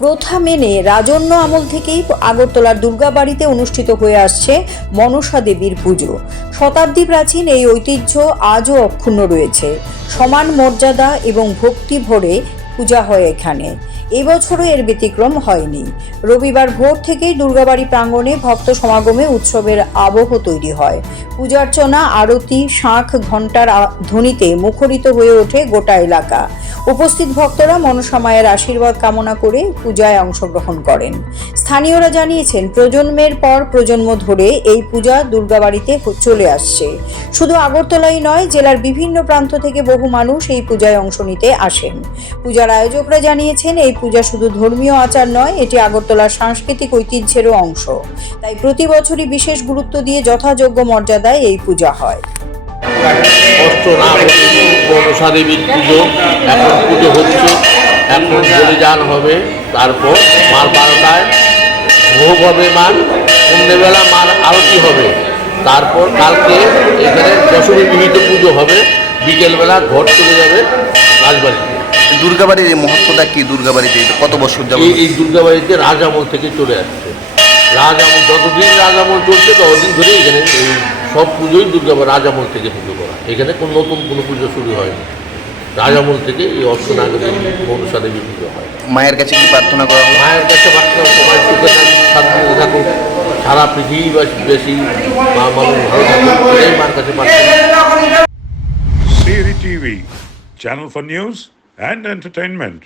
প্রথা মেনে রাজন্য আমল থেকেই আগরতলার দুর্গাবাড়িতে অনুষ্ঠিত হয়ে আসছে মনসা দেবীর পুজো। শতাব্দী প্রাচীন এই ঐতিহ্য আজও অক্ষুণ্ণ রয়েছে। সমান মর্যাদা এবং ভক্তি ভরে পূজা হয় এখানে। এবছরও এর ব্যতিক্রম হয়নি। রবিবার ভোর থেকেই দুর্গাবাড়ি প্রাঙ্গণে ভক্ত সমাগমে উৎসবের আবহ তৈরি হয়। পূজার্চনা, আরতি, শাঁখ, ঘণ্টার ধ্বনিতে মুখরিত হয়ে ওঠে গোটা এলাকা। উপস্থিত ভক্তরা মনসা মায়ের আশীর্বাদ কামনা করে পূজায় অংশগ্রহণ করেন। স্থানীয়রা জানিয়েছেন, প্রজন্মের পর প্রজন্ম ধরে এই পূজা দুর্গাবাড়িতে চলে আসছে। শুধু আগরতলাই নয়, জেলার বিভিন্ন প্রান্ত থেকে বহু মানুষ এই পূজায় অংশ নিতে আসেন। পূজার আয়োজকরা জানিয়েছেন, এই পূজা শুধু ধর্মীয় আচার নয়, এটি আগরতলার সাংস্কৃতিক ঐতিহ্যেরও অংশ। তাই প্রতি বছরই বিশেষ গুরুত্ব দিয়ে যথাযোগ্য মর্যাদায় এই পূজা হয়। মনসা দেবীর পুজো এখন পুজো হচ্ছে, এখন বলিদান হবে, তারপর মার 12টায় ভোগ হবে, মার সন্ধ্যেবেলা মার আরতি হবে, তারপর কালকে এখানে দশমী বিহিত পুজো হবে, বিকেলবেলা ঘর চলে যাবে রাজবাড়িতে। দুর্গাবাড়ির এই মহত্বটা কি? দুর্গাবাড়িতে কত বছর যাবে? এই দুর্গাবাড়িতে রাজ আমল থেকে চলে আসছে। রাজ আমল যতদিন রাজ আমল চলছে ততদিন ধরে এখানে এই সব পুজোই দুর্গাবাড়ি রাজ আমল থেকে পুজো করা। এখানে কোনো নতুন কোনো পুজো শুরু হয়নি। রাজ আমল থেকে এই অষ্টনাগরী মনসা দেবী পুজো হয়। মায়ের কাছে কি প্রার্থনা করা হয়? মায়ের কাছে প্রার্থনা, সবাই সুখে থাকুক, শান্তিতে থাকুক, সারা পৃথিবীবাসী মা মানুষ ভালো থাকুক, এটাই মার কাছে প্রার্থনা। Siri TV, channel for news and entertainment.